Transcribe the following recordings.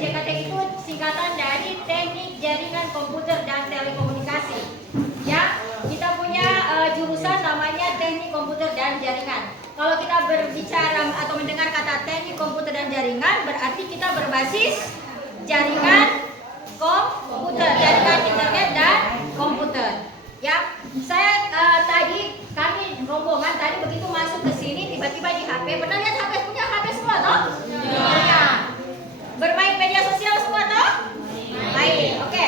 TJKT itu singkatan dari Teknik Jaringan Komputer dan Telekomunikasi. Ya, kita punya jurusan namanya Teknik Komputer dan Jaringan. Kalau kita berbicara atau mendengar kata Teknik Komputer dan Jaringan, berarti kita berbasis jaringan komputer, jaringan internet dan komputer. Ya, saya tadi kami rombongan tadi begitu masuk ke sini tiba-tiba di HP. Pernah lihat HP, punya HP semua toh? Ya. Bermain media sosial semua toh? Baik, oke.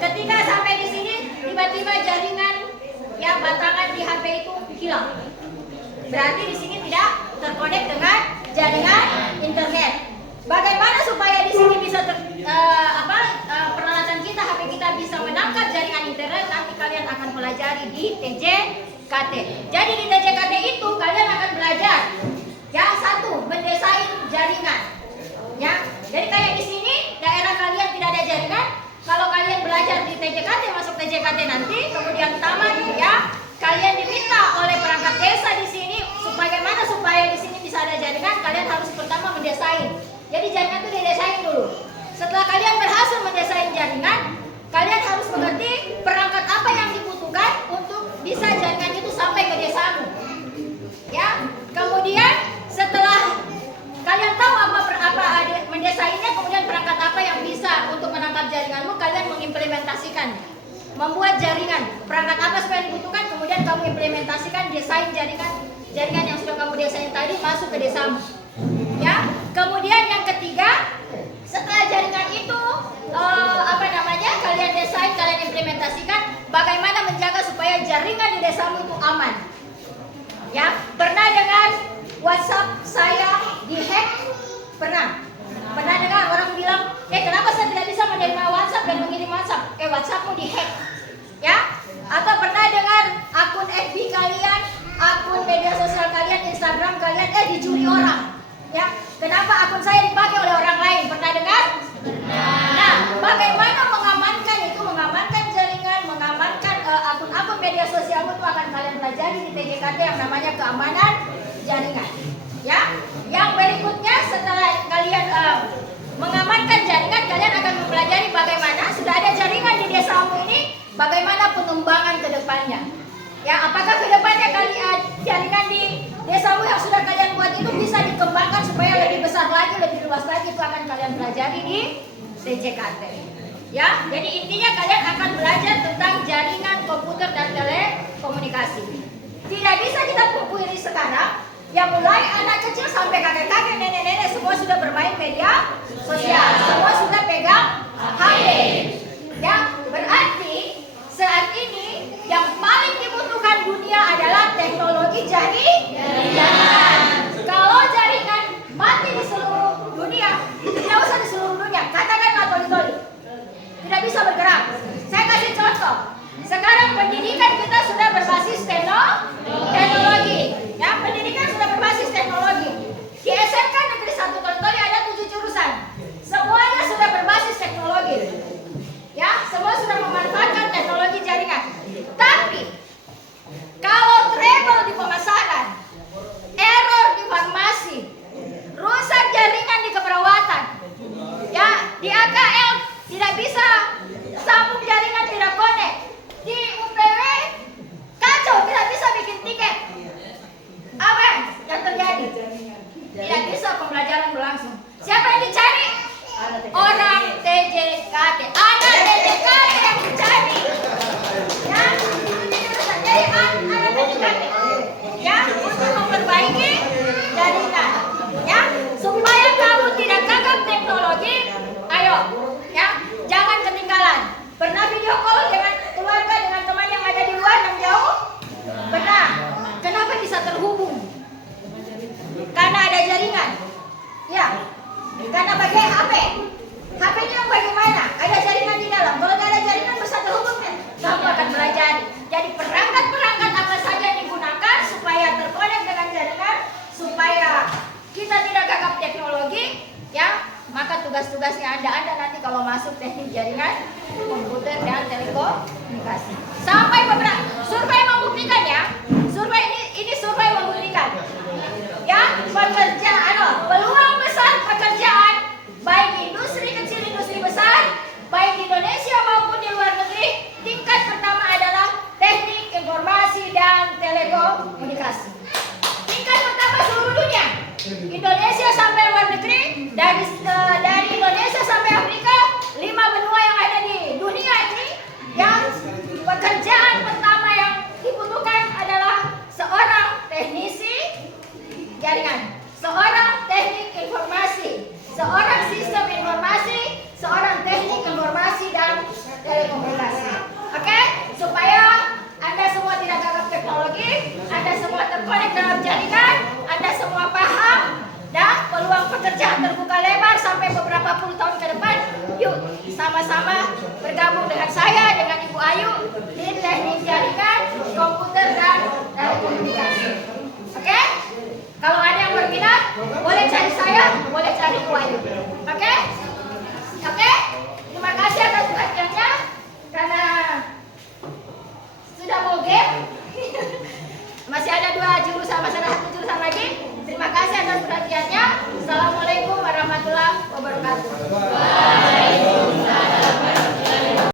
Ketika sampai di sini tiba-tiba jaringan yang batangan di HP itu hilang. Berarti di sini tidak terkonek dengan jaringan internet. Bagaimana supaya di sini bisa peralatan kita, HP kita bisa menangkap jaringan internet? Nanti kalian akan pelajari di TJKT. Jadi di TJKT itu kalian akan belajar yang satu, mendesain jaringan. Ya, jadi kayak di sini daerah kalian tidak ada jaringan. Kalau kalian belajar di TJKT, masuk TJKT nanti, kemudian tamat ya, kalian diminta oleh perangkat desa di sini supaya di sini bisa ada jaringan, kalian harus pertama mendesain. Jadi jaringan itu didesain dulu. Setelah kalian berhasil mendesain jaringan, kalian harus mengerti perangkat apa yang dibutuhkan untuk bisa jaringan itu sampai ke desamu. Ya, kemudian setelah kalian tahu apa mendesainnya, kemudian perangkat apa yang bisa untuk menangkap jaringanmu, kalian mengimplementasikannya. Membuat jaringan, perangkat apa supaya dibutuhkan, kemudian kamu implementasikan desain jaringan yang sudah kamu desain tadi masuk ke desamu. Ya, kemudian yang ketiga, setelah jaringan itu kalian desain, kalian implementasikan, bagaimana menjaga supaya jaringan di desamu itu aman. Ya, pernah dengar WhatsApp saya dihack? Pernah dengar orang bilang, kenapa saya tidak bisa menerima WhatsApp dan mengirim WhatsApp? WhatsAppmu dihack. Ya, atau pernah dengar akun FB kalian, akun media sosial kalian, Instagram kalian dicuri orang? Ya, kenapa akun saya dipakai oleh orang lain? Pernah dengar? Nah, bagaimana mengamankan itu, mengamankan jaringan, mengamankan akun-akun media sosialmu itu akan kalian pelajari di TJKT yang namanya keamanan jaringan. Ya, yang berikutnya setelah kalian mengamankan jaringan, kalian akan mempelajari bagaimana sudah ada jaringan di desamu ini, bagaimana pengembangan ke depannya. Ya, apakah ke depannya kalian jaringan di desamu yang sudah kalian buat itu bisa dikembangkan supaya lebih besar lagi, lebih luas lagi, itu akan kalian pelajari di TJKT. Ya, jadi intinya kalian akan belajar tentang jaringan komputer dan telekomunikasi. Tidak bisa kita pungkiri sekarang, yang mulai anak kecil sampai kakek-kakek, nenek-nenek semua sudah bermain media sosial, semua sudah pegang HP. Ya, berarti saat ini yang paling dibutuhkan dunia adalah teknologi jaringan. Kalau jaringan mati di seluruh dunia, tidak usah di seluruh dunia, katakanlah toli-toli, tidak bisa bergerak. Saya kasih contoh. Sekarang pendidikan kita sudah berbasis teknologi. Ya, pendidikan sudah berbasis teknologi. Di SMK Negeri 1 Toli-Toli ada 7 jurusan. Semuanya sudah berbasis teknologi. Ya, semua sudah memanfaatkan teknologi jaringan. Tapi kalau trouble di pemasaran, error di farmasi, rusak jaringan di keperawatan, ya, di AKL tidak bisa sambung jaringan, tidak connect, di UPW kacau, tidak bisa bikin tiket. Apa yang terjadi? Tidak bisa pembelajaran berlangsung. Siapa yang dicari? Orang TJKT. Anak TJKT yang dicari. Ya, jadi anak TJKT. Ya, untuk memperbaiki jaringan. Ya, supaya kamu tidak gagap teknologi. Ayo, ya, jangan ketinggalan. Pernah video call dengan keluarga, dengan teman yang ada di luar yang jauh? Pernah. Kenapa bisa terhubung? Karena ada jaringan. Ya, karena pakai HP. HP-nya yang bagaimana? Ada jaringan di dalam. Kalau tidak ada jaringan bisa terhubung, kamu akan belajar. Jadi perangkat-perangkat apa saja digunakan supaya terkonek dengan jaringan, supaya kita tidak gagap teknologi, ya. Maka tugas-tugasnya Anda nanti kalau masuk teknik jaringan, komputer dan telekomunikasi. Sampai beberapa survei membuktikan ya. Survei ini survei membuktikan. Ya, peluang besar pekerjaan baik industri kecil dari Indonesia sampai Afrika, 5 benua yang ada di dunia ini, yang pekerjaan pertama yang dibutuhkan adalah seorang teknisi jaringan, seorang teknik informasi, seorang sistem informasi, seorang teknik informasi dan telekomunikasi. Oke? Supaya Anda semua tidak gagap teknologi, Anda semua terkonek dalam jaringan, Anda semua paham, dan peluang pekerjaan terbuka lebar sampai beberapa puluh tahun ke depan. Yuk, sama-sama bergabung dengan saya, dengan Ibu Ayu di teknik jaringan, komputer, dan telekomunikasi. Oke? Kalau ada yang berminat, boleh cari saya, boleh cari Ibu Ayu. Oke?